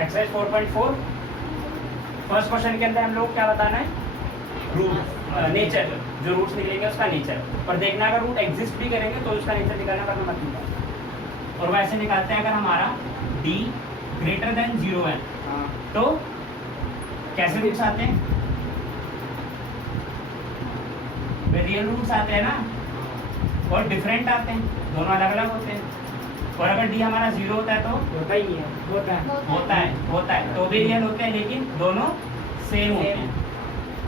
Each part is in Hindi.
एक्सरसाइज 4.4 फर्स्ट क्वेश्चन के अंदर हम लोग क्या बताना है, रूट नेचर, जो रूट्स निकलेंगे उसका नेचर, और देखना अगर रूट एग्जिस्ट भी करेंगे तो उसका नेचर निकालना, वरना मत निकालना। और वैसे निकालते हैं अगर हमारा d ग्रेटर देन 0 है तो कैसे रूट्स आते हैं, रियल रूट्स आते हैं ना, और डिफरेंट आते हैं, दोनों अलग अलग होते हैं। और अगर d हमारा 0 होता है तो होता ही है, होता है तो भी रियल होते हैं, लेकिन दोनों सेम होते हैं।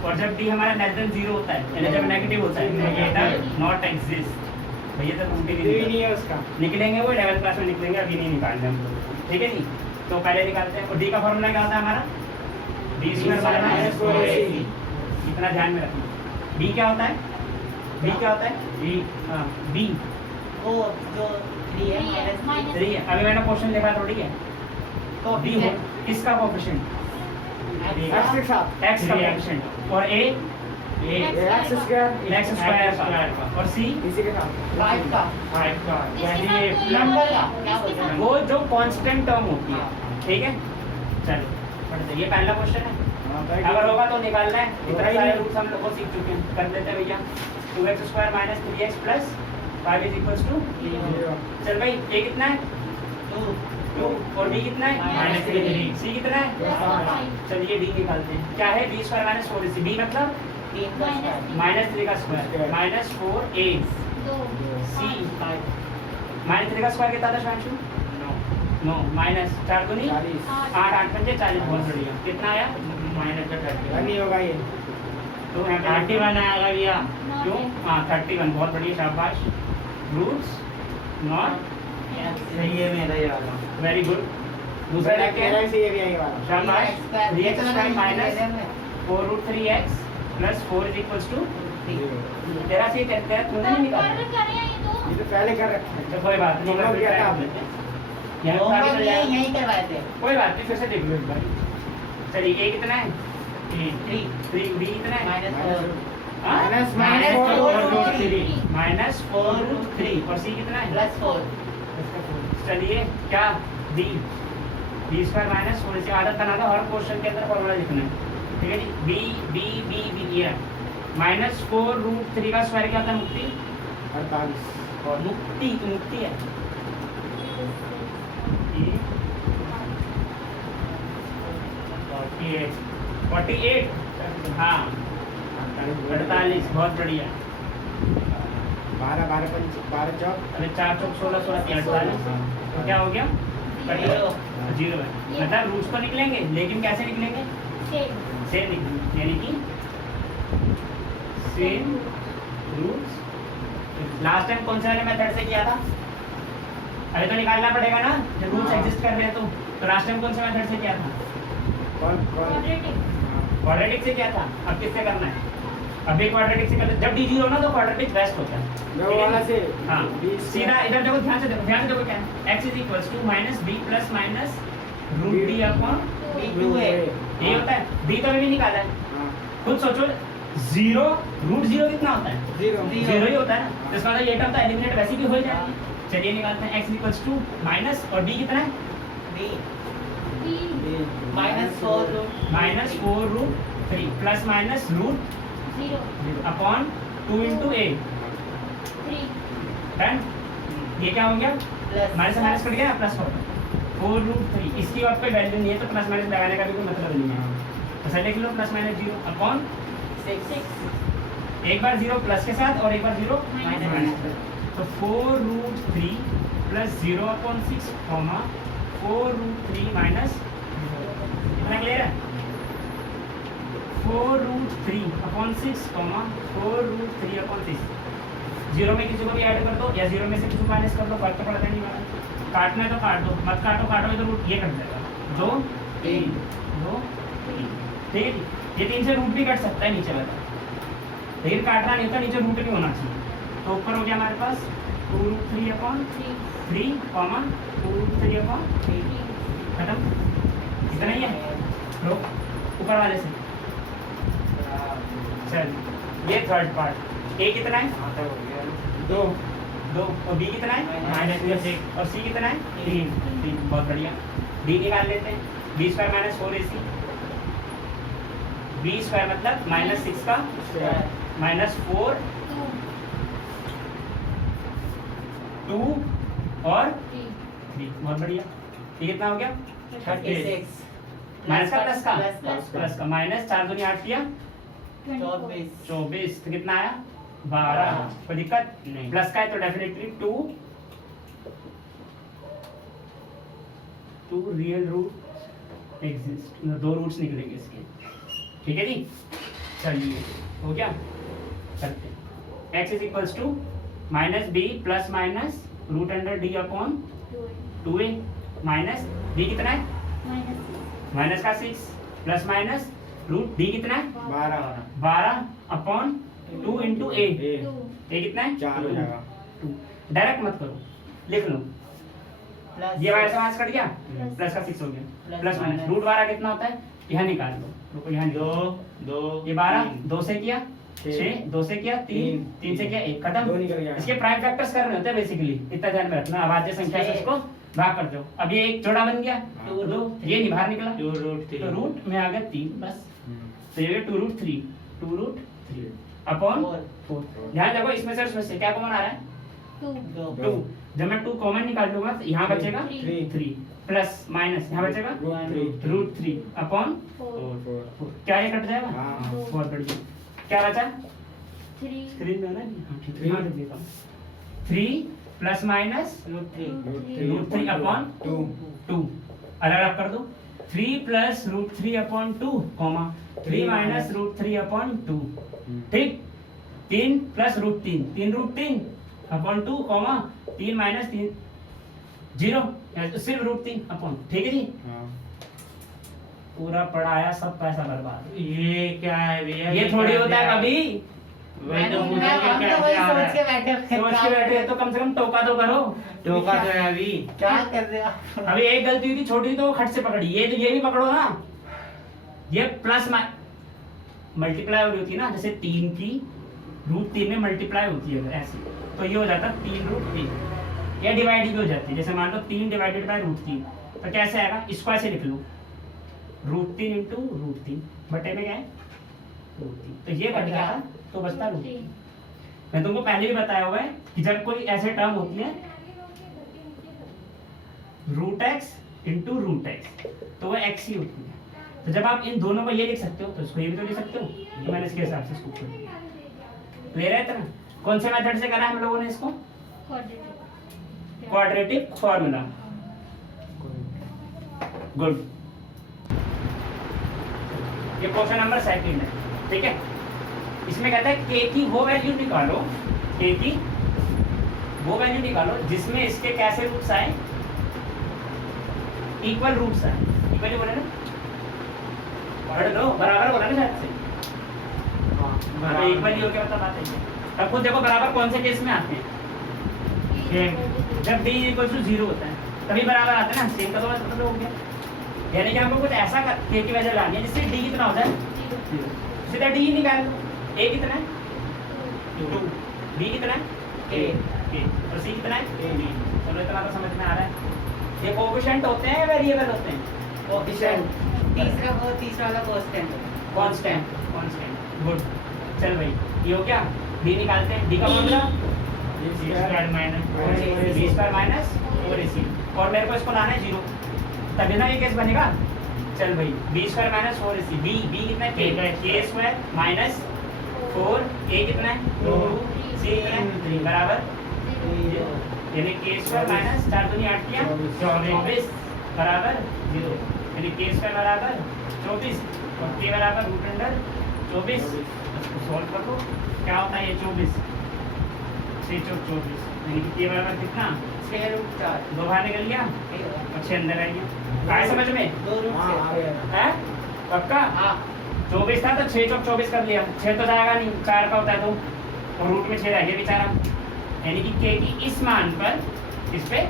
और जब d हमारा लेस देन 0 होता है, यानी जब नेगेटिव होता है, नेगेटिव नॉट एग्जिस्ट, भैया तो रूट ही नहीं है उसका, निकलेंगे वो 11th क्लास में निकलेंगे, अभी नहीं निकालते हम लोग, ठीक है जी। तो पहले निकालते हैं। और d का फॉर्मूला क्या होता है हमारा, d स्क्वायर माइनस 4ac, इतना ध्यान में रखना। b क्या होता है, b क्या होता है, b वो जो 3 है माइनस 3 है। अभी मैंने क्वेश्चन लिखा थोड़ी है, तो b हो किसका कोएफिशिएंट, x के साथ x का कोएफिशिएंट, और a x स्क्वायर का, और c इसी के साथ 5 का यानी नंबर का क्या बोलते हैं, वो जो कांस्टेंट टर्म होती है, ठीक है। चलो पढ़ते हैं। ये पहला क्वेश्चन है, अगर होगा तो निकालना है। इतना सारे रूट्स हम लोग को सीख चुके हैं, कर लेते हैं भैया। 2x square minus 3x plus 5 is equals to, चल भाई a कितना है 2, और d कितना है माइनस 3, c कितना है, चलिए d निकालते हैं। क्या है d square minus 4ac, d मतलब 3 का स्क्वायर माइनस 3 का square minus 4a, c minus 3 का स्क्वायर कितना था शांशु, 9 माइनस 4 दूनी 8, 8 पंजे 40, बहुत बढ़िया। कितना आया माइनस का 30, नहीं होगा ये, तो यहाँ पे 31 आएगा भैया, क्यों, हाँ 31, बहुत बढ़िया, शाबाश। रूट्स नॉट, सही है मेरा ये वाला, वेरी गुड। दूसरा मेरा देखते हैं, से ये भी आएगा वाला, शाबाश। 3x square minus minus 4 root 3x plus 4 is equals to, तेरा से कहते हैं तूने नहीं निकाला, ये तो पहले कर रखा है। तो कोई बात नहीं, होमवर्क किया था आपने? यहाँ पे होमवर्क चल ये जाएगा। यहीं करवाए थे, कोई बात नहीं, फिर से देख लो एक बार। चलिए a कितना है 3 3, b कितना है minus minus minus 4 root 3 minus 4 root 3, और c कितना है प्लस 4 चलिए क्या d स्क्वायर माइनस 4, से आदत बना दो हर क्वेश्चन के अंदर फॉर्मूला लिखना है, ठीक है जी। b ये माइनस 4 रूट 3 का स्क्वायर क्या होता है मुक्ति, 48 और मुक्ति तो मुक्ति है ये 48, हाँ 48, बहुत बढ़िया। 12 चौक अरे 4 चौक 16, 48, तो क्या हो गया, जीरो है। मतलब रूट्स तो निकलेंगे, लेकिन कैसे निकलेंगे, सेम निकलेंगे, यानी कि सेम रूट्स। लास्ट टाइम कौन से वाले मेथड से किया था, अभी तो निकालना पड़ेगा ना, जब रूट्स एग्जिस्ट कर रहे हैं तो लास्ट टाइम कौन से मेथड से किया था, क्वाड्रेटिक से किया था। अब किससे करना है, अभी क्वाड्रेटिक से करते, जब d 0 ना तो क्वाड्रेटिक बेस्ट होता है, वो वाला से हाँ। 20 सीधा इधर देखो, ध्यान से देखो क्या है, x is equals to minus b plus minus root d upon b2 है, ये होता है। b तो अभी भी निकाला है, हाँ, खुद सोचो, 0 रूट 0 कितना होता है, 0 0 ही होता है ना, तो इसका मतलब ये टर्म तो एलिमिनेट वैसे भी हो जाएगी। चलिए निकालते हैं, x इक्वल्स टू माइनस, और d कितना है b minus 4 root minus 4 root 3 plus minus root upon 2 into a, done. ये क्या हो गया, प्लस माइनस से माइनस कट गया, प्लस 4 रूट 3, इसकी अब कोई वैल्यू नहीं है तो प्लस माइनस लगाने का भी कोई मतलब नहीं है, तो चलिए लिख लो प्लस माइनस 0 अपॉन 6 एक बार 0 प्लस के साथ और एक बार 0 माइनस माइनस, तो 4 root 3 plus 0 upon 6 comma 4 root 3 minus, इतना क्लियर है, 4 root 3 upon 6 comma 4 root 3 upon 6, 0 में किसी को भी ऐड कर दो या 0 में से किसी को माइनस कर दो, फर्क तो पड़ता नहीं वाला, काटना है तो काट दो, मत काटो तो रूट ये कट जाएगा, 2 3 2 3, ठीक है। ये 3 से रूट भी कट सकता है नीचे वाला, लेकिन काटना नहीं होता, नीचे रूट नहीं होना चाहिए, तो ऊपर हो गया हमारे पास 2 root 3 upon 3 comma 2 root 3 upon खत्म, इतना ही है। लो ऊपर वाले से, चल ये थर्ड पार्ट, a कितना है 2 2 और बी कितना है -6 और सी कितना है 3 बहुत बढ़िया डी निकाल लेते हैं B square minus 4ac B square मतलब -6 का -4 2 और 3 बहुत बढ़िया ये कितना हो गया 36 माइनस का प्लस का प्लस प्लस का माइनस 4 दूनी 8 किया 24 तो कितना आया 12 कोई दिक्कत नहीं। प्लस का है तो definitely 2 real root exist 2 roots निकलेंगे इसके ठीक है जी चलिए हो गया करते हैं x is equals to minus B plus minus root under D upon 2a minus b कितना है माइनस का 6 प्लस माइनस रूट डी कितना है 12 अपॉन 2 इंटू ए कितना है 4 हो जाएगा 2 डायरेक्ट मत करो लिख लो ये वाला समास कट गया प्लस का 6 हो गया प्लस माइनस रूट 12 कितना होता है यहाँ निकाल लो रुको यहाँ 2 ये 12 2 से किया 6 2 से किया 3 3 से किया 1 दो खत्म निकल गया। इसके प्राइम फैक्टर्स कर रहे होते हैं बेसिकली इतना ध्यान में रखना अभाज्य संख्या से इसको भाग कर दो अब ये एक जोड़ा बन गया हाँ। 2 ये नहीं बाहर निकला 2 रूट तो रूट में आ गया 3 बस तो ये 2 रूट 3 अपॉन 4 ध्यान रखो इसमें से उसमें से क्या कॉमन आ रहा है 2 जब मैं 2 कॉमन निकाल लूंगा तो यहाँ बचेगा 3 प्लस माइनस यहाँ बचेगा रूट 3 अपॉन 4 क्या ये कट जाएगा हाँ। बहुत बढ़िया क्या बचा स्क्रीन में है ना हाँ, ठीक है। यहाँ लिख देता हूँ 3 प्लस माइनस रूट 3 अपॉन 2 अलग अलग कर दो 3 plus root 3 upon 2 comma 3 minus root 3 upon 2 ठीक 3 plus root 3 root 3 upon 2 comma 3 minus 3 0 सिर्फ रूट 3 अपॉन ठीक है जी पूरा पढ़ाया सब पैसा बर्बाद ये क्या है भैया ये थोड़ी होता है कभी वही तो मुझे क्या सोच के बैठे सोच के बैठे हैं तो कम से कम टोका तो करो टोका तो है अभी क्या कर रहे हो आप? अभी एक गलती हुई थी छोटी तो वो खट से पकड़ी ये तो ये भी पकड़ो ना ये प्लस मल्टीप्लाई हो रही होती है ना जैसे 3 की रूट 3 में मल्टीप्लाई होती है ऐसे तो ये हो जाता 3 रूट 3 या डिवाइड भी हो जाती है जैसे मान लो 3 डिवाइडेड बाय रूट 3 तो कैसे आएगा इसको ऐसे लिख लो रूट 3 इंटू रूट 3 बटे में क्या है रूट 3 तो ये कट गया तो बचता रूट 3 मैं तुमको पहले भी बताया हुआ है कि जब कोई ऐसे टर्म होती है root x into root x तो वो एक्स ही होती है तो जब आप इन दोनों को ये लिख सकते हो तो इसको ये भी तो लिख सकते हो तो मैंने इसके हिसाब से इसको क्लियर है इतना कौन से मेथड से करा है हम लोगों ने इसको क्वाड्रेटिक फॉर्मूला गुड ये क्वेश्चन नंबर 2 है ठीक है इसमें कहता है k की वो वैल्यू निकालो k की वो वैल्यू निकालो जिसमें इसके कैसे रूट्स आए इक्वल रूट्स आए इक्वल ही बोले ना पढ़ लो बराबर बोला ना शायद से हाँ इक्वल ही हो गया मतलब बात है तब खुद देखो बराबर कौन से केस में आते हैं जब d इक्वल टू 0 होता है तभी बराबर आता है ना सेम का तो मतलब हो गया यानी कि हमको कुछ ऐसा k की वैल्यू लानी है जिससे d कितना हो जाए सीधा d ही निकाल लो a कितना है 2 b कितना है a और c कितना है b चलो इतना तो समझ में आ रहा है ये कोएफिशिएंट होते हैं वेरिएबल होते हैं कोएफिशिएंट तीसरा वाला कांस्टेंट गुड चल भाई ये हो गया d निकालते हैं d का formula b square minus 4ac और मेरे को इसको लाना है 0 तभी ना ये केस बनेगा चल भाई b square minus 4ac b कितना है k स्क्वायर माइनस 4 a कितना है 2 c कितना है 3 बराबर यानी k स्क्वायर माइनस 4 दूनी 8 किया 24 बराबर 0 यानी k स्क्वायर बराबर 24 और k बराबर रूट अंडर 24 इसको सॉल्व कर दो क्या होता है ये 24 6 चौक 24 यानी कि k बराबर कितना 6√4 दो बाहर निकल गया और 6 अंदर आ गया आए समझ में 2 रूट हाँ, आ से गया। है पक्का हाँ 24 था तो 6 चौक 24 कर लिया 6 तो जाएगा नहीं 4 का होता है तो और रूट में 6 रह गया बेचारा यानी कि k की इस मान पर इस पे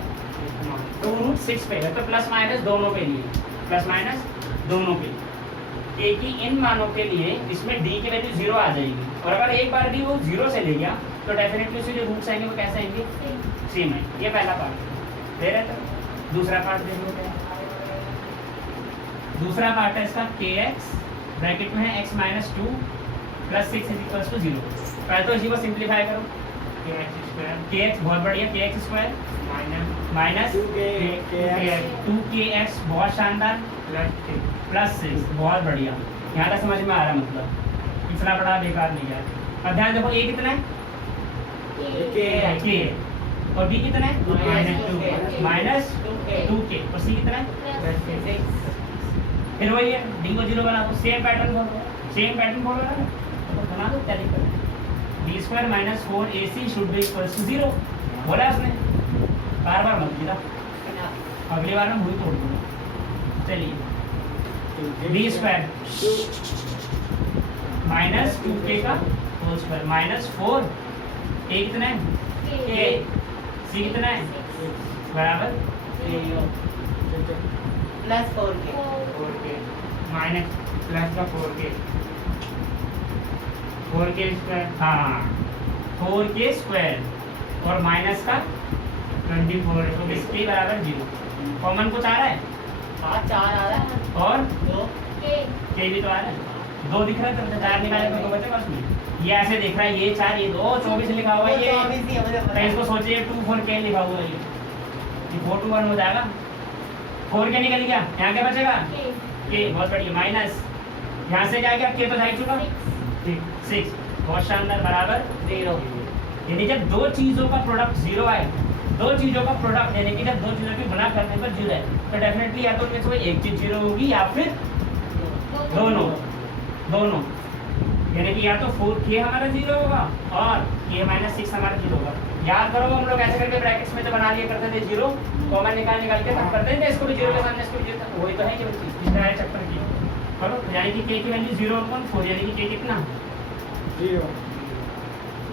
2 रूट 6 पे है तो प्लस माइनस दोनों पे लिए प्लस माइनस दोनों पे के की इन मानों के लिए इसमें डी की वैल्यू 0 आ जाएगी, और अगर एक बार भी वो 0 से ले गया तो डेफिनेटली उसके जो रूट्स आएंगे वो कैसे आएंगे, सेम है। ये पहला पार्ट दे रहे थे। दूसरा पार्ट देख लो क्या है। दूसरा पार्ट है इसका kx ब्रैकेट में है x - 2 + 6 = 0। पहले तो इसी को सिंप्लीफाई करो, kx बहुत बढ़िया, kx² माइनस 2kx बहुत शानदार प्लस 6 बहुत बढ़िया। यहाँ तक समझ में आ रहा, मतलब पिछला बड़ा बेकार नहीं है। अब ध्यान देखो a कितना है, k है, और b कितना है -2k, और c कितना है, फिर वही है d को 0 बना दो, सेम पैटर्न फॉलो करो, तो बना दो क्या दिक्कत है। d² - 4ac should be equal to 0 बोला उसने, बार बार मत गिरा, अगली बार में भूल तोड़ दूंगा। चलिए d² - 2k का होल स्क्वायर -4 a कितना है k, c कितना है बराबर plus 4k 4k minus plus का 4k 4k स्क्वायर, हाँ 4k² और माइनस का 24 है, तो इसके बराबर 0। कॉमन कुछ आ रहा है, हाँ 4 आ रहा है, और 2 k भी तो आ रहा है, 2 दिख रहा है, तो 4 निकाले तो 2 बचेगा उसमें। ये ऐसे देख रहा है, ये 4 ये 2 24 लिखा हुआ है, ये 24 ही है, मुझे पता तो है। इसको सोचिए 2 4k लिखा हुआ है, ये 4 2 1 हो जाएगा, 4k निकल गया, यहाँ क्या बचेगा k, बहुत बढ़िया, माइनस यहाँ से क्या गया, k तो जा चुका 6, बहुत शानदार, बराबर 0 यानी जब दो चीजों का प्रोडक्ट 0 आए, दो चीजों का प्रोडक्ट यानी कि जब दो चीजों की गुणा करने पर 0 है, तो डेफिनेटली या तो उनमें से कोई एक चीज 0 होगी या फिर दोनों, यानी कि या तो 4k हमारा 0 होगा और k - 6 हमारा 0 होगा। याद करो हम लोग ऐसे करके ब्रैकेट्स में तो बना लिया करते थे 0, कॉमन निकाल के हम करते थे, इसको भी 0 के सामने इसको भी 0, वही तो है कि बच्ची इतना है चक्कर की। करो यानी कि k की वैल्यू 0/4 यानी कि k कितना 0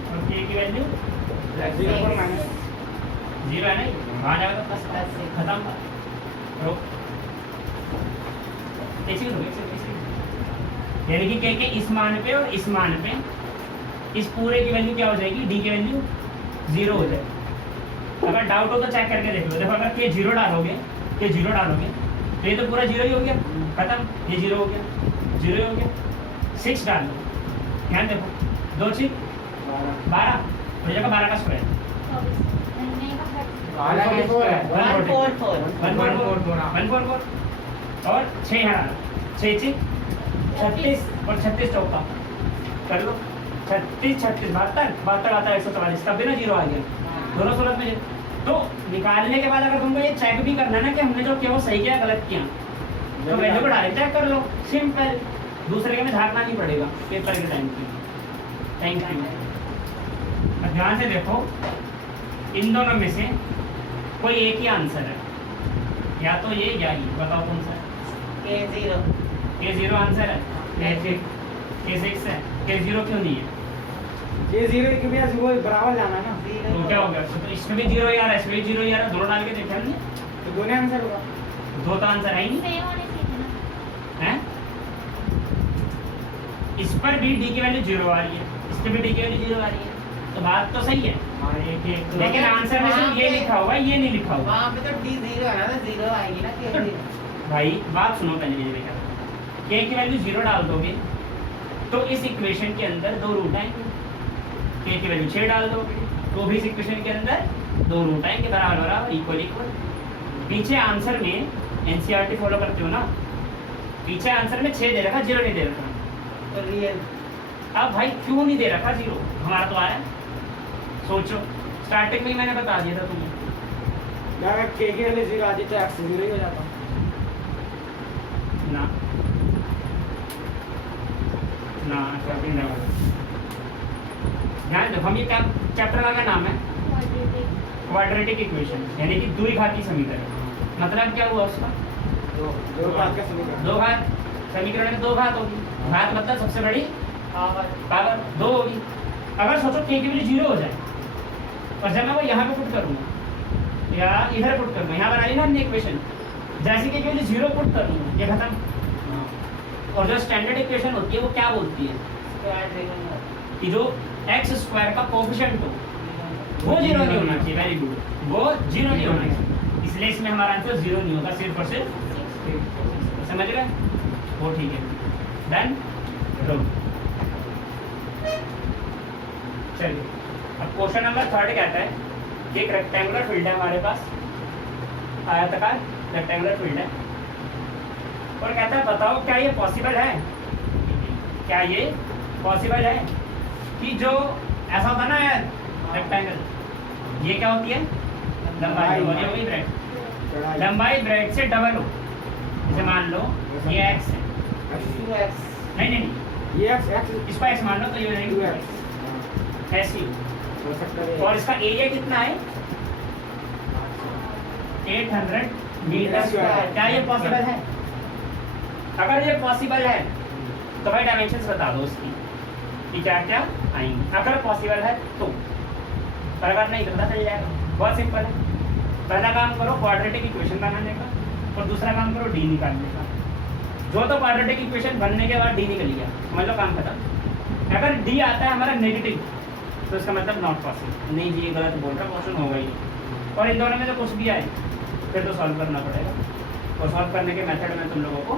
और k की वैल्यू 0 पर माइनस 0 है नहीं, वहाँ जाएगा तो प्लस प्लस से। खत्म। रोक यानी कि k के इस मान पे और इस मान पे इस पूरे की वैल्यू क्या हो जाएगी, d की वैल्यू 0 हो जाएगी। अगर डाउट हो तो चेक करके देख लो, देखो अगर k 0 डालोगे तो ये तो पूरा 0 ही हो गया, खत्म, ये 0 हो गया, 0 हो गया। 6 डाल दो, ध्यान देखो 2 6 12 हो जाएगा, 12 का स्क्वायर 144 और 6 हरा 6 6 36 और 36 चौका कर लो, 36 36 72 आता है 144, तब भी ना 0 आ गया दोनों सूरत में। तो निकालने के बाद अगर तुमको ये चेक भी करना है ना कि हमने जो किया वो सही किया गलत किया, तो वैल्यू को डायरेक्ट चेक कर लो, सिंपल, दूसरे के में झाड़ना नहीं पड़ेगा पेपर के टाइम की। Thank you. अब ध्यान से देखो, इन दोनों में से कोई एक ही आंसर है, या तो ये या ये, बताओ कौन सा है। k 0 k 0 आंसर है, k 6 है, k 0 क्यों नहीं है, ये 0 के भी वो बराबर जाना है ना, तो क्या हो गया, तो इसमें भी 0 आ रहा है, इसमें भी 0 आ रहा है, दोनों डाल के देखा हमने, तो दोनों आंसर होगा। दो तो आंसर है ही नहीं है। इस पर भी d की वैल्यू 0 आ रही है, इस पर भी d की वैल्यू 0 आ रही है, तो बात तो सही है, हाँ एक लेकिन आंसर में सिर्फ ये लिखा हुआ है, ये नहीं लिखा हुआ। वहाँ पे तो d 0 है ना, तो 0 आएगी ना k 0। भाई बात सुनो पहले मेरी बेटा, k की वैल्यू 0 डाल दोगे तो इस इक्वेशन के अंदर दो रूट आएंगे, k की वैल्यू 6 डाल दोगे तो भी इस इक्वेशन के अंदर दो रूट आएंगे, बराबर बराबर, इक्वल इक्वल। पीछे आंसर में एनसीईआरटी फॉलो करते हो ना, पीछे आंसर में 6 दे रखा, 0 नहीं दे रखा, तो रियल अब भाई क्यों नहीं दे रखा 0, हमारा तो आया, सोचो, स्टार्टिंग में ही मैंने बता दिया था तुम्हें। अगर k के वाले 0 आती तो x 0 ही हो जाता ना ना स्टार्टिंग ना, ध्यान दो, हम ये क्या चैप्टर का क्या नाम है, क्वाड्रेटिक इक्वेशन, यानी कि द्विघाती समीकरण। मतलब क्या हुआ उसका, दो बात का समीकरण, दो घात, समीकरण में दो घात होगी, घात मतलब सबसे बड़ी पावर 2 होगी। अगर सोचो k की वैल्यू 0 हो जाए और जब मैं वो यहाँ पे पुट करूँगा या इधर पुट करूँगा, यहाँ बनाई ना हमने इक्वेशन, जैसे कि k की वैल्यू 0 पुट करूँगा ये खत्म, और जो स्टैंडर्ड इक्वेशन होती है वो क्या बोलती है स्क्वायर जीरो कि जो एक्स स्क्वायर का कोफिशिएंट हो वो जीरो नहीं होना चाहिए। वेरी गुड, वो जीरो नहीं होना चाहिए, इसलिए इसमें हमारा आंसर जीरो नहीं होगा, सिर्फ और सिर्फ। समझ गए? वो ठीक है, डन। चलिए अब क्वेश्चन नंबर 3 कहता है कि एक रेक्टेंगुलर फील्ड है हमारे पास, आयताकार रेक्टेंगुलर फील्ड है, और कहता है बताओ क्या ये पॉसिबल है, क्या ये पॉसिबल है कि जो ऐसा होता है ना यार रेक्टेंगल, ये क्या होती है लंबाई, और ये होगी ब्रेड, लंबाई ब्रेड से डबल हो। जैसे मान लो ये x है, 2x नहीं नहीं ये x इसको x मान लो तो ये रहेगी 2x ऐसी, हो सकता है। और इसका एरिया कितना है 800 मीटर स्क्वायर। क्या ये पॉसिबल है? अगर ये पॉसिबल है तो भाई डायमेंशंस बता दो उसकी कि क्या क्या आएंगे, अगर पॉसिबल है तो, पर अगर नहीं तो पता चल जाएगा। बहुत सिंपल है, पहला काम करो क्वाड्रेटिक इक्वेशन बनाने का, और दूसरा काम करो डी निकालने का। जो तो क्वाड्रेटिक इक्वेशन बनने के बाद डी निकल गया, समझ लो काम खत्म। अगर डी आता है हमारा नेगेटिव तो इसका मतलब नॉट पॉसिबल, नहीं जी ये गलत बोल रहा, क्वेश्चन होगा ही। और इन दोनों में जो कुछ भी आए फिर तो सॉल्व करना पड़ेगा, और सॉल्व करने के मेथड में तुम लोगों को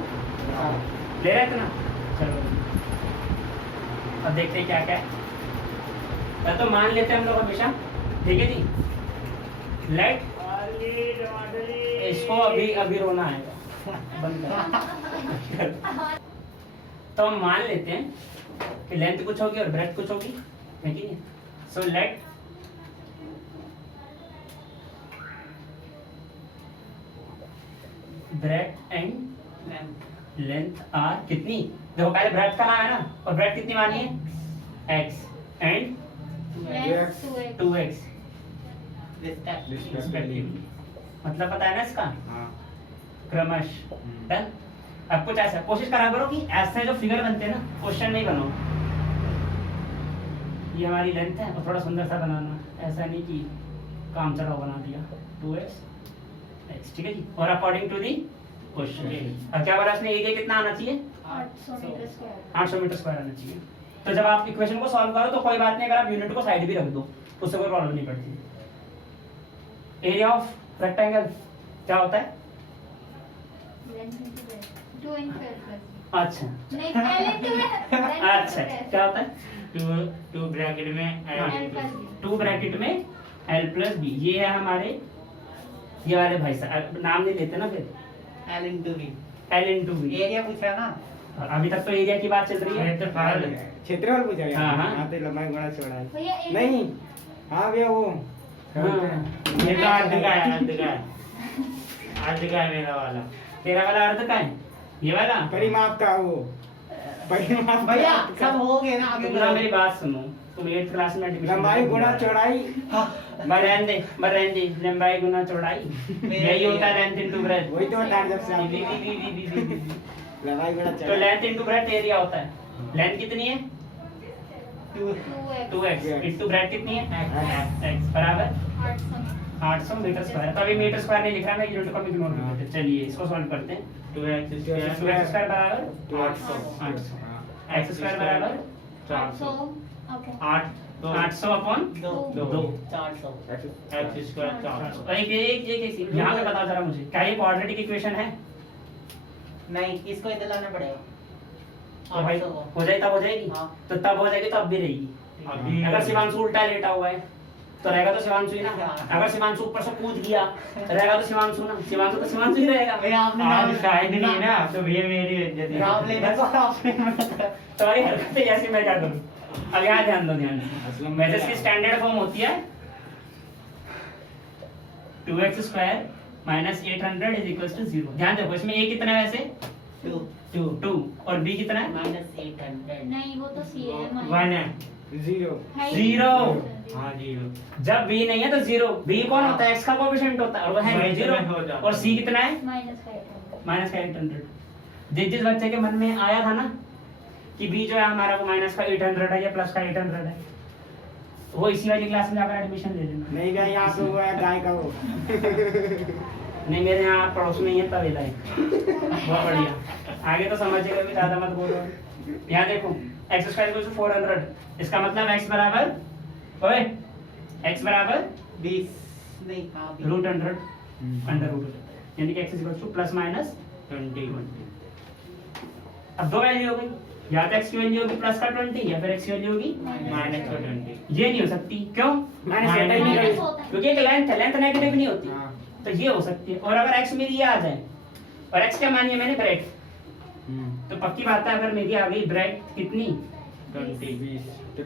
ले रहे थे ना। चलो अब देखते हैं क्या क्या है। तो मान लेते हैं हम लोग हमेशा, ठीक है जी। लेट इसको अभी अभी रोना आएगा बंद कर। तो हम मान लेते हैं कि लेंथ कुछ होगी और ब्रेथ कुछ होगी, है कि नहीं। So let breadth and length are कितनी, देखो पहले ब्रेथ का नाम है ना, और ब्रेथ कितनी मानी है x एंड 2x रिस्पेक्टिवली, मतलब पता है ना इसका हाँ। क्रमश। डन। अब कुछ ऐसा कोशिश करा करो कि ऐसे जो फिगर बनते हैं ना, क्वेश्चन नहीं बनो। ये हमारी लेंथ है और थोड़ा सुंदर सा बनाना, ऐसा नहीं कि काम चलाओ बना दिया 2x, ठीक है जी। और अकॉर्डिंग टू दी क्वेश्चन। अब क्या बोला उसने, एरिया कितना आना चाहिए 800 मीटर स्क्वायर आना चाहिए। तो जब आप इक्वेशन को सॉल्व करो तो कोई बात नहीं, अगर आप यूनिट को साइड भी रख दो उससे कोई प्रॉब्लम नहीं पड़ती। एरिया ऑफ रेक्टेंगल क्या होता है? अच्छा अच्छा क्या होता है? टू ब्रैकेट में 2 ब्रैकेट में l प्लस बी। ये है हमारे ये वाले भाई साहब, नाम नहीं लेते ना फिर, L into B l into B. Area पूछा ना, अभी तक तो एरिया की बात चल रही है। क्षेत्रफल पूछा गया। हाँ, हाँ। यहाँ पे लंबाई गुणा चौड़ाई भैया एक- नहीं। हाँ भैया वो हाँ। ये तो अर्ध का है, अर्ध का है, अर्ध का है मेरा वाला। तेरा वाला अर्ध का है, ये वाला परिमाप का वो परिमाप का भैया अर्ध का। सब हो गए ना, आगे तुम ना मेरी बात सुनो, तुम 8th क्लास में एडमिशन लंबाई गुणा चौड़ाई रहने दे लंबाई गुना चौड़ाई, यही होता है लेंथ इनटू ब्रेथ। वही तो बता रहे जब से आप लंबाई गुणा तो चौड़ाई। लेंथ इनटू ब्रेथ एरिया होता है। लेंथ कितनी है 2x इनटू ब्रेथ कितनी है x बराबर 800 मीटर स्क्वायर। तो अभी मीटर स्क्वायर नहीं लिख रहा, मैं यूनिट को इग्नोर कर देते। चलिए इसको सॉल्व करते हैं। 2x 2x स्क्वायर बराबर 800 x स्क्वायर बराबर 400 800 अपॉन दो 400 x स्क्वायर 400। और एक यहाँ पे बताओ जरा मुझे, क्या ये क्वाड्रेटिक इक्वेशन है? नहीं, इसको इधर लाना पड़ेगा। तो भाई 800 हो जाए तब हो जाएगी, हाँ। तो तब हो जाएगी तो अब भी रहेगी। अभी अगर शिवांशु उल्टा लेटा हुआ है तो रहेगा तो शिवांशु ही ना। अगर शिवांशु ऊपर से कूद गया रहेगा तो शिवांशु ना, शिवांशु तो शिवांशु ही रहेगा। भैया आपने आज शायद नहीं ना, तो भैया मेरी इज्जत नाम है। लेने को आपने तुम्हारी हरकतें ऐसी, मैं क्या करूं? अब यहाँ ध्यान दो, ध्यान दो। वैसे इसकी स्टैंडर्ड फॉर्म होती है 2x square minus 800 is equal to 0। ध्यान देखो इसमें a कितना है वैसे 2 और b कितना है -800 नहीं वो तो सी है 1 है 0। Zero। हाँ 0। जब b नहीं है तो 0। b कौन होता है? x का कोएफिशिएंट होता है, और वो है वही तो 0। मैं हो जाता और c कितना है -500 -800। जिस बच्चे के मन में आया था ना कि b जो है हमारा वो माइनस का 800 है या प्लस का 800 है, वो इसी वाली क्लास में जाकर एडमिशन ले लेना। नहीं गया यहाँ पे वो है गाय का वो। नहीं मेरे यहाँ पड़ोस में ही है तवेला है। बहुत बढ़िया। आगे तो समझिएगा भी, ज्यादा मत बोलो। यहाँ देखो x स्क्वायर इक्वल टू 400, इसका मतलब x बराबर ओए x बराबर 20 नहीं कहाँ भी रूट 100 अंडर रूट, यानी कि x equal two plus minus 20। अब दो वैल्यू हो गई, या तो x की वैल्यू होगी प्लस का 20 या फिर x की वैल्यू होगी माइनस का 20। ये नहीं हो सकती। क्यों? माइनस ये होता ही नहीं नहीं होगी। होता है। क्योंकि एक लेंथ नेगेटिव नहीं होती, हाँ। तो ये हो सकती है। और अगर x मेरी ये आ जाए और x क्या मानी है मैंने ब्रेड, तो पक्की बात है अगर मेरी आ गई ब्रेड कितनी 20।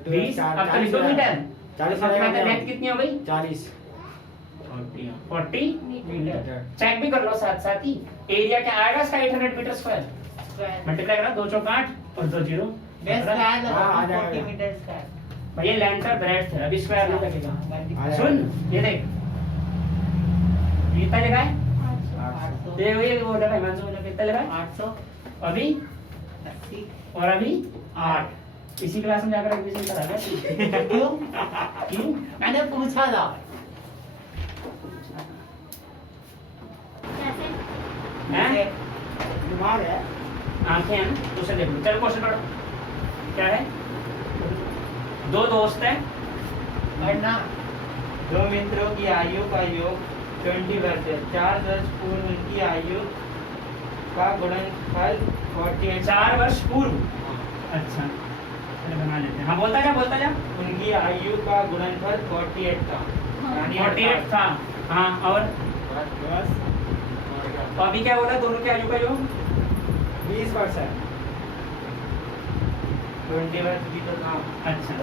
20, अब तो लिखो मीटर, 40 तो आएगा लेंथ कितनी हो गई 40। 40 मीटर। चेक भी कर लो साथ साथ ही। एरिया क्या आएगा इसका 800 मीटर स्क्वायर, स्क्वायर मल्टीप्लाई करा 2 चौक 8 और 2 जीरो। बेस स्क्वायर हाँ, आ लगा जाएगा। 40 मीटर स्क्वायर भैया लेंथ का ब्रेड थे, अभी स्क्वायर नहीं लगेगा। आ जाएगा। सुन ये देख, कितना लिखा है 800 ये वही वो लगा हिमांशु बोला कितना लिखा है 800 अभी 80 और अभी 8। इसी क्लास में जाकर रिवीजन करा क्या? क्यों क्यों? मैंने पूछा था कैसे? हैं? दिमाग है। आंखें हैं ना, दूसरे देख लो। चलो क्वेश्चन पढ़ो, क्या है? दो दोस्त हैं, पढ़ना दो मित्रों की आयु का योग 20 वर्ष है। 4 वर्ष पूर्व उनकी आयु का गुणनफल 48 4 वर्ष पूर्व। अच्छा चलो बना लेते हैं। हाँ बोलता जा। उनकी आयु का गुणनफल 48 था। यानी 48 था। हाँ और बस तो अभी क्या बोला दोनों की आयु का योग 20%। 20 वर्ष की तो था। अच्छा,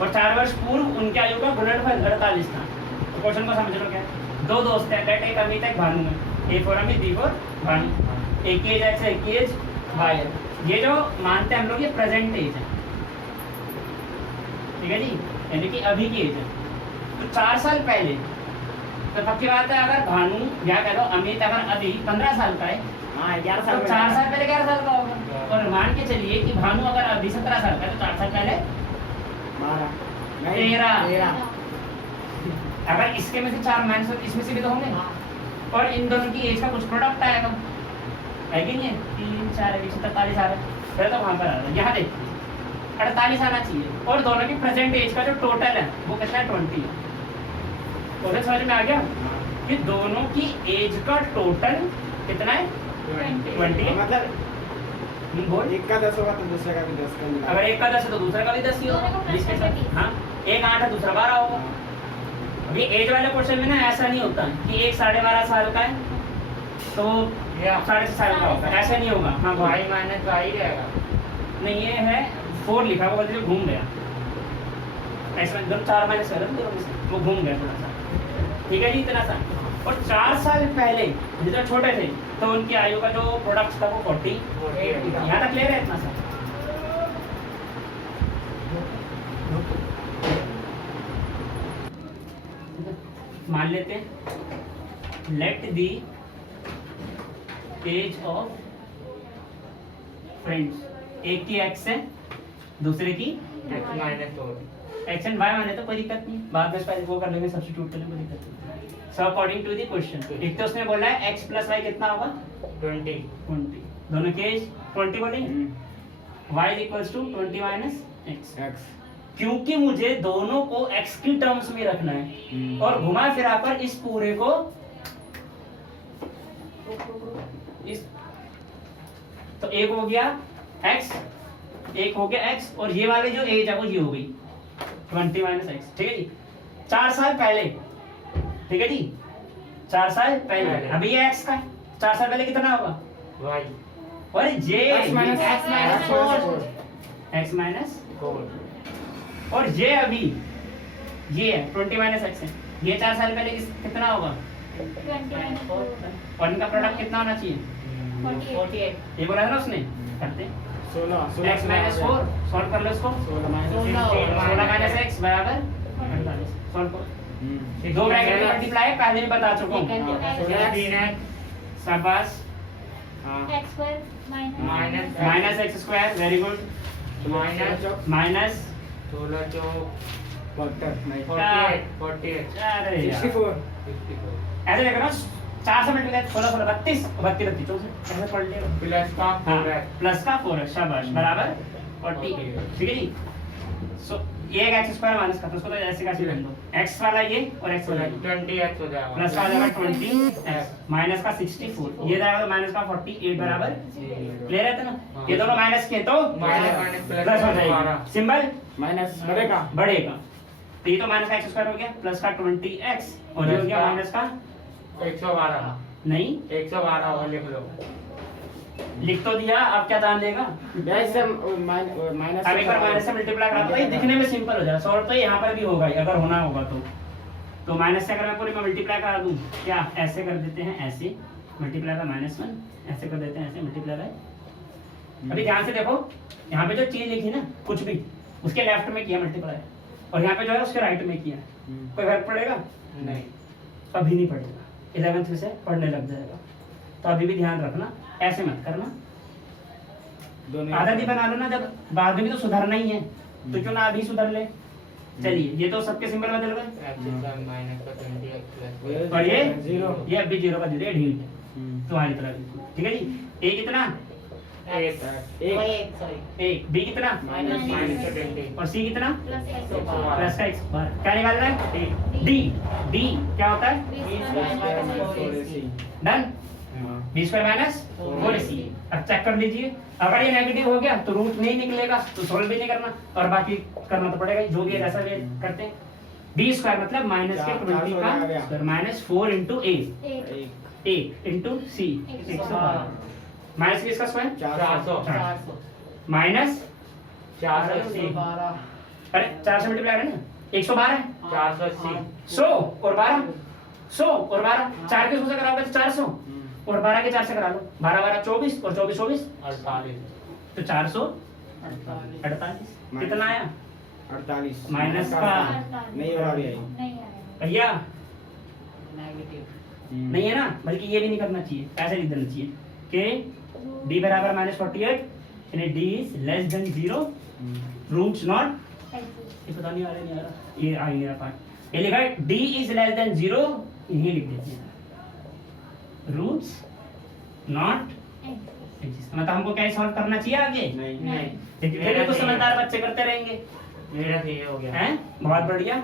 और 4 वर्ष पूर्व उनके आयु का गुणनफल 48 था। तो क्वेश्चन को समझ लो क्या है? दो दोस्त हैं, लेट एक अमित एक भानु है, A for Amit B for Bhanu, एक की एज एक्स है, एक की एज वाई है। ये जो मानते हैं हम लोग ये प्रेजेंट एज है, ठीक है जी, यानी कि अभी की एज है। तो 4 साल पहले तो पक्की बात है अगर भानु या कह लो अमित अगर अभी 15 साल का है हाँ 11 तो साल 4 साल पहले 11 साल का होगा। और मान के चलिए कि भानु अगर अभी 17 साल का है तो 4 साल पहले 12 13। 13। अगर इसके में से 4 माइनस होते इसमें से भी तो होंगे। और इन दोनों की एज का कुछ प्रोडक्ट आएगा, है कि नहीं? 3 4 143 आ रहा है, फिर तो वहाँ पर आ रहा है। यहाँ देखिए 48 आना चाहिए। और दोनों की प्रेजेंट एज का जो टोटल है वो कितना है 20 है। तो समझ में आ गया कि दोनों की एज का टोटल कितना है 20। मतलब बोल, एक का 10 होगा तो दूसरे का भी 10 का मिला। अगर एक का 10 है तो दूसरे का भी 10 ही दोनों का होगा। plus जिसके साथ 20। हाँ एक 8 है दूसरा 12 होगा। अभी एज वाले क्वेश्चन में ना ऐसा नहीं होता कि एक 12.5 साल का है तो या 6.5 साल का होगा, ऐसा नहीं होगा। हाँ भाई वाई माइनस वाई रहेगा। नहीं ये है 4 लिखा वो गलती से घूम गया, ऐसा जब 4 माइनस कर वो घूम गया थोड़ा सा, ठीक है जी इतना सा। और 4 साल पहले जब छोटे थे तो उनकी आयु का जो प्रोडक्ट था वो 40। यहाँ तक क्लियर है इतना सा? मान लेते हैं let the age of friends, एक की एक्स है दूसरे की x minus 4 x and Y माने तो कोई दिक्कत नहीं, बाद में पहले वो कर लेंगे सब्स्टिट्यूट कर लेंगे, कोई दिक्कत नहीं। So according to the question एक तो उसने बोला है x प्लस वाई कितना होगा 20 20, दोनों के एज 20 बोली, y equals to 20 minus x, X। क्योंकि मुझे दोनों को x की टर्म्स में रखना है और घुमा फिरा कर इस पूरे को इस, तो एक हो गया x, एक हो गया x और ये वाले जो एज है वो ये हो गई 20 माइनस x, ठीक है जी। 4 साल पहले, ठीक है जी 4 साल पहले, अभी ये x का 4 साल पहले कितना होगा y और जे X minus x माइनस 4 और ये अभी ये है 20 माइनस x है, ये 4 साल पहले कितना होगा 20 minus 4, और इनका प्रोडक्ट कितना होना चाहिए 48 ये बोला था ना उसने, करते 16 x माइनस 4 सॉल्व कर लो इसको, 16 माइनस 16 माइनस x बराबर 48 सॉल्व करो। दो ब्रैकेट में मल्टीप्लाई पहले भी बता चुका हूँ, शाबाश। x square minus minus x square, very good, minus 16 चौक 72 नहीं 48 अरे यार 64 ऐसे देखो ना 4 से मल्टीप्लाई 16 16 32 32 32 64 ऐसे पढ़ लिया। प्लस का हाँ 4x प्लस का 4x शाबाश बराबर 40 ठीक है जी। सो ये एक x स्क्वायर माइनस का तो उसको तो ऐसे कैसे कर दो x वाला ये और x वाला ये 20x हो जाएगा प्लस का हो जाएगा 20 माइनस का 64 ये जाएगा तो माइनस का 48 बराबर क्लियर है ना। ये दोनों माइनस के तो माइनस प्लस हो जाएगी सिंबल माइनस बढ़ेगा बढ़ेगा तो ये तो माइनस का x स्क्वायर हो गया प्लस का 20x और ये हो गया माइनस का 112 नहीं 112 और लिख लो लिख तो दिया अब क्या जान लेगा। वैसे माइनस अब एक बार माइनस से मल्टीप्लाई करा तो ये दिखने में सिंपल हो जाएगा सॉल्व तो यहाँ पर भी होगा ही अगर होना होगा तो माइनस से अगर मैं पूरे में मल्टीप्लाई करा दूं क्या ऐसे कर देते हैं ऐसे मल्टीप्लाई बाय -1 ऐसे कर देते हैं ऐसे मल्टीप्लाई बाय। अभी ध्यान से देखो यहाँ पे जो चीज लिखी ना कुछ भी उसके लेफ्ट में किया मल्टीप्लाई और यहाँ पे जो है उसके राइट में किया कोई फर्क पड़ेगा नहीं अभी नहीं पड़ेगा 11th से पढ़ने लग जाएगा तो अभी भी ध्यान रखना ऐसे मत करना दोनों आदत ही बना लो ना जब बाद में भी तो सुधरना ही है तो क्यों ना अभी सुधर ले। चलिए ये तो सबके सिंबल बदल गए x माइनस का 20x प्लस और ये जीरो ये अभी 0 का 0 ढीट तुम्हारी तरह बिल्कुल ठीक है जी। a कितना एक a b कितना माइनस माइनस का 20 और c कितना प्लस x प्लस का x बार क्या निकालना है d d क्या होता है done b square minus 4ac। अब चेक कर लीजिए अगर ये नेगेटिव हो गया तो रूट नहीं निकलेगा तो सोल्व भी नहीं करना और बाकी करना तो पड़ेगा ही, जो भी है ऐसा भी करते हैं। b स्क्वायर मतलब माइनस के 20 का square minus 4 into a a into c 112 minus किसका स्क्वायर 400 माइनस 480 अरे 4 से मल्टीप्लाई करें ना 112 है 480 100 और 12 100 और 12 4 के 100 से कराओगे तो 400 और 12 के 4 से करा लो 12 12 24 और 24 24 48 तो 448 कितना आया 48 माइनस का नहीं हो रहा अभी नहीं आएगा भैया नेगेटिव नहीं है ना बल्कि ये भी नहीं करना चाहिए ऐसे लिख देना चाहिए कि d बराबर -48 यानी d is less than 0 roots not ये पता नहीं आ रहा नहीं आ रहा ये आ गया पार्ट ये लिखा है d इज लेस देन 0 यही लिख देते हैं रूट्स नॉट मतलब हमको क्या सॉल्व करना चाहिए आगे नहीं नहीं लेकिन फिर भी कुछ समझदार बच्चे करते रहेंगे मेरा तो ये हो गया हैं बहुत बढ़िया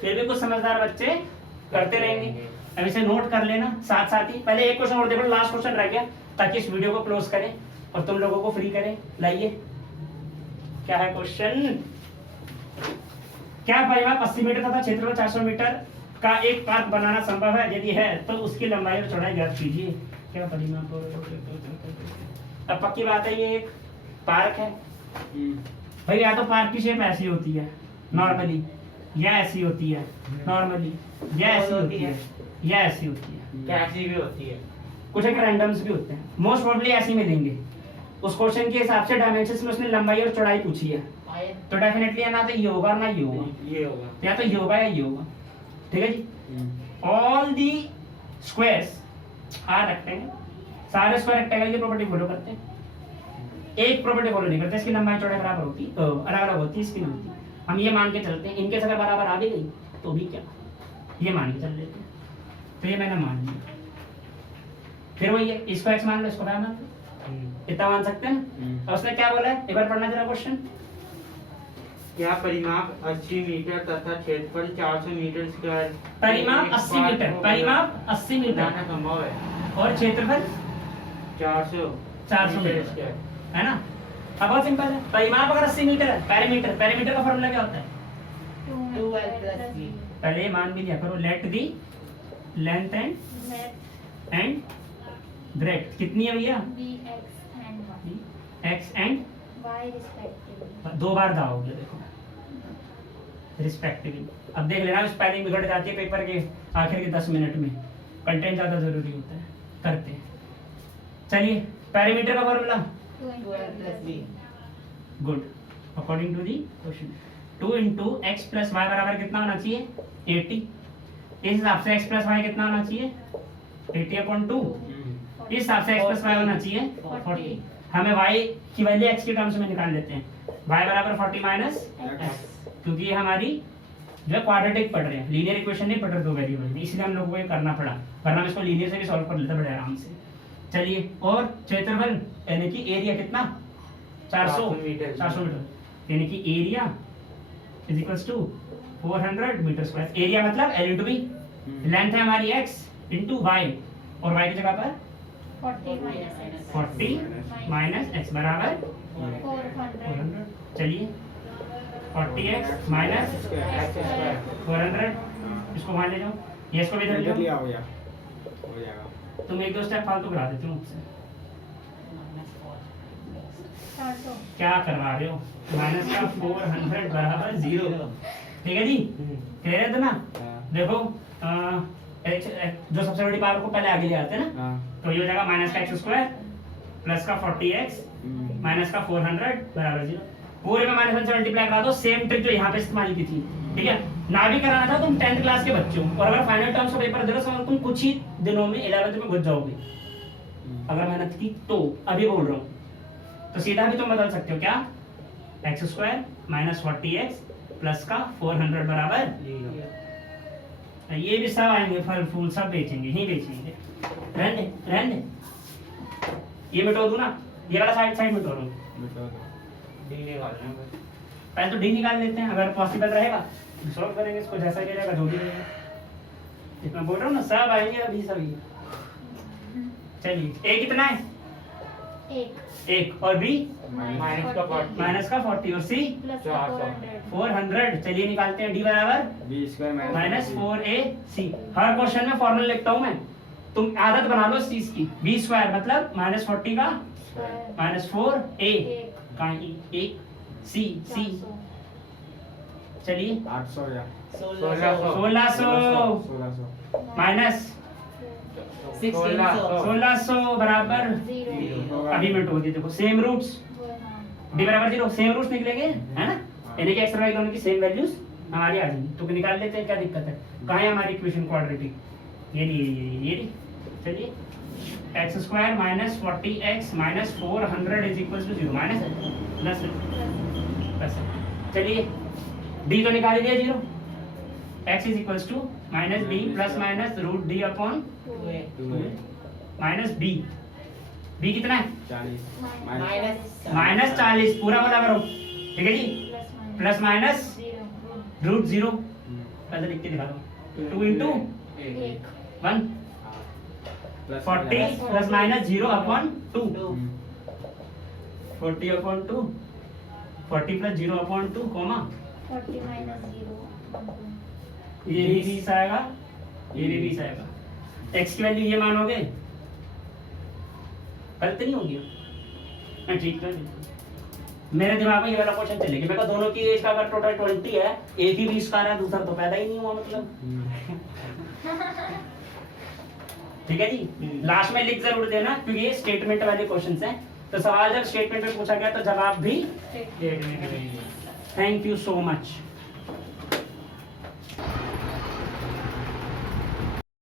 फिर भी कुछ समझदार बच्चे करते रहेंगे। अब इसे नोट कर लेना साथ साथ ही पहले एक क्वेश्चन और देखो लास्ट क्वेश्चन रह गया ताकि इस वीडियो को क्लोज करें और तुम लोगों को फ्री करें। लाइए क्या है क्वेश्चन क्या परिमाप 80 मीटर तथा क्षेत्रफल 400 मीटर का एक पार्क बनाना संभव है यदि है तो उसकी लंबाई और चौड़ाई ज्ञात कीजिए। क्या परिमाप अब पक्की बात है ये एक पार्क है भाई या तो पार्क की शेप ऐसी होती है नॉर्मली या ऐसी होती है नॉर्मली या ऐसी होती है या ऐसी होती है कैसी भी होती है कुछ एक रैंडम्स भी होते हैं मोस्ट प्रोबेबली ऐसी मिलेंगे। उस क्वेश्चन के हिसाब से डायमेंशंस में उसने लंबाई और चौड़ाई पूछी है तो डेफिनेटली ना तो ये होगा ना ये होगा ये होगा या तो ये होगा या ये होगा ठीक है जी। All the squares are rectangle सारे स्क्वायर रेक्टेंगल की प्रॉपर्टी फॉलो करते हैं एक प्रॉपर्टी फॉलो नहीं करते इसकी लंबाई चौड़ाई बराबर होती अलग अलग होती है इसकी नहीं होती। हम ये मान के चलते हैं इनके अगर बराबर आ भी गई तो भी क्या ये मान के चल लेते हैं तो ये मैंने मान लिया फिर वही है इसको x मान लो इसको y मान लो इतना मान सकते हैं। और उसने क्या बोला है एक बार पढ़ना जरा क्वेश्चन क्या परिमाप 80 मीटर तथा क्षेत्रफल 400 मीटर स्क्वायर परिमाप 80 मीटर परिमाप 80 मीटर बनाना संभव है और क्षेत्रफल 400 मीटर स्क्वायर है ना। अब बहुत सिंपल है परिमाप अगर 80 मीटर है पेरीमीटर पेरीमीटर का फॉर्मूला क्या होता है 2l plus v पहले ये मान भी लिया करो let the length and breadth कितनी है भैया x एंड दो बार दाओगे देखो रिस्पेक्टिवली। अब देख लेना स्पेलिंग बिगड़ जाती है पेपर के आखिर के 10 मिनट में कंटेंट ज्यादा जरूरी होता है करते हैं। चलिए पेरीमीटर का formula 2l plus v good according to the question 2 into x plus y बराबर कितना होना चाहिए 80। इस हिसाब से x plus y कितना होना चाहिए 80/2 इस हिसाब से x plus y होना चाहिए 40। हमें y की वैल्यू x के टर्म्स में निकाल लेते हैं y बराबर 40 माइनस x क्योंकि ये हमारी जो है क्वाड्रेटिक पढ़ रहे हैं, लीनियर इक्वेशन नहीं पढ़ रहे दो वेरिएबल, इसलिए हम लोगों को ये करना पड़ा, वरना हम इसको लीनियर से भी सॉल्व कर लेते बड़े आराम से। चलिए, और क्षेत्रफल यानी कि एरिया कितना 400 मीटर। 400 मीटर, यानी कि area is equals to 400 metre square. Area मतलब L इंटू बी, लेंथ है हमारी x इंटू वाई, और y की जगह पर 40 minus x 40 माइनस x बराबर 400 चलिए 40x माइनस एक्स स्क्वायर 400, इसको वहां ले जाओ, ये इसको भी इधर ले कर लिया, जाओ। हो गया, हो जाएगा। तुम एक दो स्टेप फालतू करा देते हो मुझसे, 400 क्या करवा रहे हो? माइनस का 400 बराबर 0, ठीक है जी, कह रहे थे ना। हाँ, देखो जो सबसे बड़ी पावर को पहले आगे ले आते हैं ना, हाँ, तो ये हो जाएगा माइनस का एक्स स्क्वायर प्लस का 40x माइनस का 400 बराबर 0। पूरे में माइनस 1 से मल्टीप्लाई करा दो, सेम ट्रिक जो यहाँ पे इस्तेमाल की थी, ठीक है ना। भी कराना था तुम 10th क्लास के बच्चों, और अगर फाइनल टर्म्स का पेपर दे रहे हो तुम कुछ ही दिनों में 11th में घुस जाओगे अगर मेहनत की तो। अभी बोल रहा हूँ तो सीधा भी तुम बदल सकते हो, क्या x square minus 40x plus का 400 बराबर, ये भी सब आएंगे, फल फूल सब बेचेंगे ही बेचेंगे, रहने दे। ये मिटो दूं ना, ये वाला साइड मिटो दूं, मिटा दो। डी निकाल रहे हैं बस। पहले तो डी निकाल लेते हैं, अगर पॉसिबल रहेगा सॉल्व करेंगे इसको, जैसा भी रहेगा जो भी रहेगा। इतना बोल रहा हूँ ना, सब आएंगे अभी सभी। चलिए, ए कितना है? 1 और बी माइनस का 40 माइनस का 40 और सी प्लस 400 400। चलिए निकालते हैं, डी बराबर बी स्क्वायर माइनस 4ac। हर क्वेश्चन में फॉर्मूला लिखता हूँ मैं, तुम आदत बना लो इस चीज की। बी स्क्वायर मतलब माइनस 40 का माइनस 4a का 1 सी सी। चलिए 800 या 1600 1600 माइनस 1600 बराबर अभी मिनट होगी। देखो सेम रूट्स, डी बराबर 0, सेम रूट्स निकलेंगे है ना, यानी कि एक्स और वाई दोनों की सेम वैल्यूज हमारी आ जाएंगी, तो निकाल लेते हैं, क्या दिक्कत है। कहाँ है हमारी इक्वेशन क्वाड्रेटिक, ये ली। चलिए X square minus 40x minus 400 is equal to 0, minus है प्लस है। चलिए डी तो निकाल दिया 0, x is equal to minus B plus minus root D upon 2 minus B. B कितना है? 40 माइनस 40, पूरा वाला करो, ठीक है जी, प्लस माइनस रूट 0, पहले लिख के दिखा दो, 2 into 1 40 plus minus 0 upon 2, 40 upon 2, 40 plus 0 upon 2 comma 40 minus 0 ये भी 20 आएगा, ये भी 20 आएगा। x की वैल्यू ये मानोगे, गलत नहीं होगी मैं ठीक है। मेरे दिमाग में ये वाला क्वेश्चन चलेगा, मैं दोनों की एज का अगर टोटल 20 है, एक ही 20 का है, दूसरा तो पैदा ही नहीं हुआ मतलब। ठीक है जी, लास्ट में लिख जरूर देना क्योंकि ये स्टेटमेंट वाले क्वेश्चंस हैं, तो सवाल जब स्टेटमेंट में पूछा गया तो जवाब भी। स्टेटमेंट में थैंक यू सो मच।